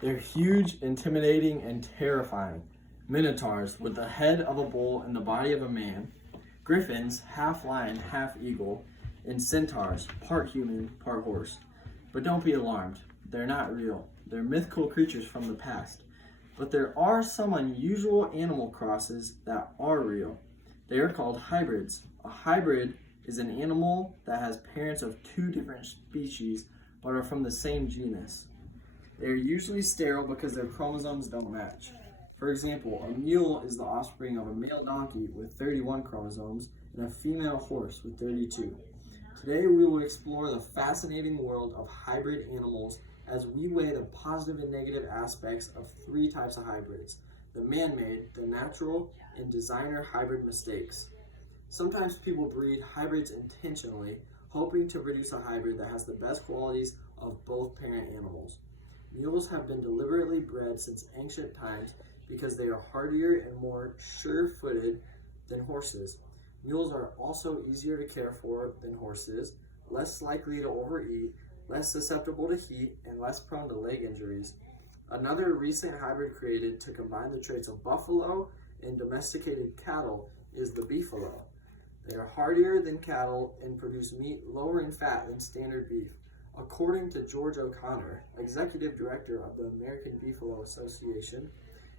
They're huge, intimidating, and terrifying. Minotaurs, with the head of a bull and the body of a man. Griffins, half lion, half eagle. And centaurs, part human, part horse. But don't be alarmed. They're not real. They're mythical creatures from the past. But there are some unusual animal crosses that are real. They are called hybrids. A hybrid is an animal that has parents of two different species but are from the same genus. They are usually sterile because their chromosomes don't match. For example, a mule is the offspring of a male donkey with 31 chromosomes and a female horse with 32. Today we will explore the fascinating world of hybrid animals as we weigh the positive and negative aspects of three types of hybrids: the man-made, the natural, and designer hybrid mistakes. Sometimes people breed hybrids intentionally, hoping to produce a hybrid that has the best qualities of both parent animals. Mules have been deliberately bred since ancient times because they are hardier and more sure-footed than horses. Mules are also easier to care for than horses, less likely to overeat, less susceptible to heat, and less prone to leg injuries. Another recent hybrid created to combine the traits of buffalo and domesticated cattle is the beefalo. They are hardier than cattle and produce meat lower in fat than standard beef. According to George O'Connor, executive director of the American Beefalo Association,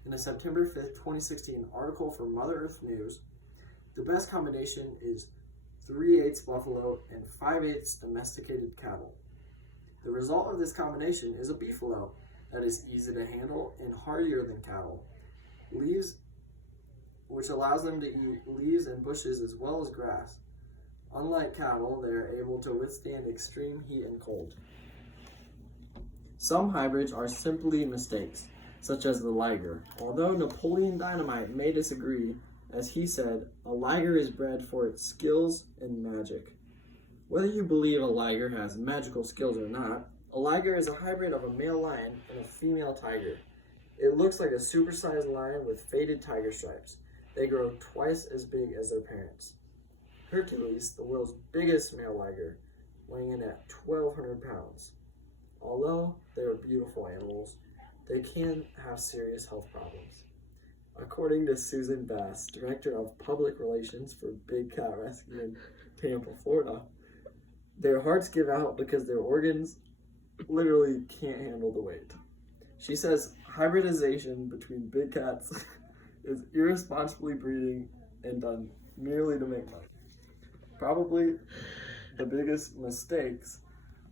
in a September 5th, 2016 article for Mother Earth News, the best combination is 3/8 buffalo and 5/8 domesticated cattle. The result of this combination is a beefalo that is easy to handle and hardier than cattle, which allows them to eat leaves and bushes as well as grass. Unlike cattle, they are able to withstand extreme heat and cold. Some hybrids are simply mistakes, such as the liger. Although Napoleon Dynamite may disagree, as he said, a liger is bred for its skills and magic. Whether you believe a liger has magical skills or not, a liger is a hybrid of a male lion and a female tiger. It looks like a supersized lion with faded tiger stripes. They grow twice as big as their parents. Hercules, the world's biggest male liger, weighing in at 1,200 pounds. Although they are beautiful animals, they can have serious health problems. According to Susan Bass, Director of Public Relations for Big Cat Rescue in Tampa, Florida, their hearts give out because their organs literally can't handle the weight. She says hybridization between big cats is irresponsibly breeding and done merely to make money. Probably the biggest mistakes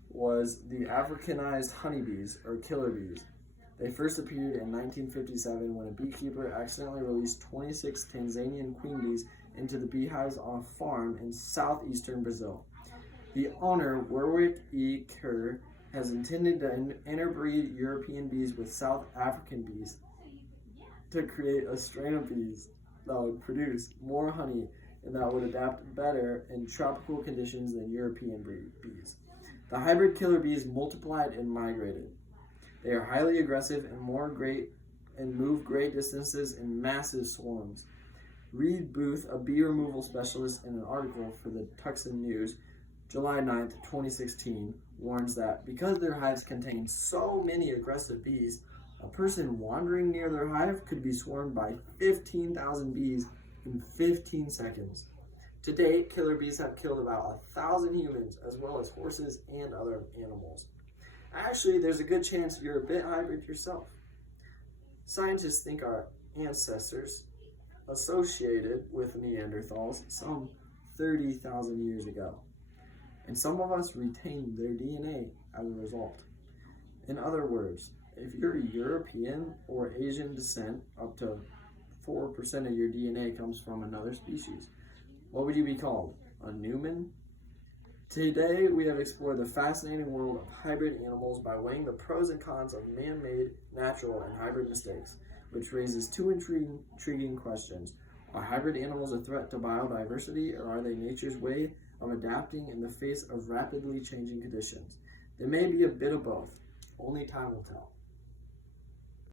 was the Africanized honeybees, or killer bees. They first appeared in 1957 when a beekeeper accidentally released 26 Tanzanian queen bees into the beehives on a farm in southeastern Brazil. The owner, Warwick E. Kerr, has intended to interbreed European bees with South African bees to create a strain of bees that would produce more honey and that would adapt better in tropical conditions than European bees. The hybrid killer bees multiplied and migrated. They are highly aggressive and move great distances in massive swarms. Reed Booth, a bee removal specialist, in an article for the Tucson News, July 9th, 2016, warns that because their hives contain so many aggressive bees, a person wandering near their hive could be swarmed by 15,000 bees in 15 seconds. To date, killer bees have killed about 1,000 humans, as well as horses and other animals. Actually, there's a good chance you're a bit hybrid yourself. Scientists think our ancestors associated with Neanderthals some 30,000 years ago, and some of us retained their DNA as a result. In other words, if you're European or Asian descent, up to 4% of your DNA comes from another species. What would you be called? A Newman? Today, we have explored the fascinating world of hybrid animals by weighing the pros and cons of man-made, natural, and hybrid mistakes, which raises two intriguing questions. Are hybrid animals a threat to biodiversity, or are they nature's way of adapting in the face of rapidly changing conditions? They may be a bit of both. Only time will tell.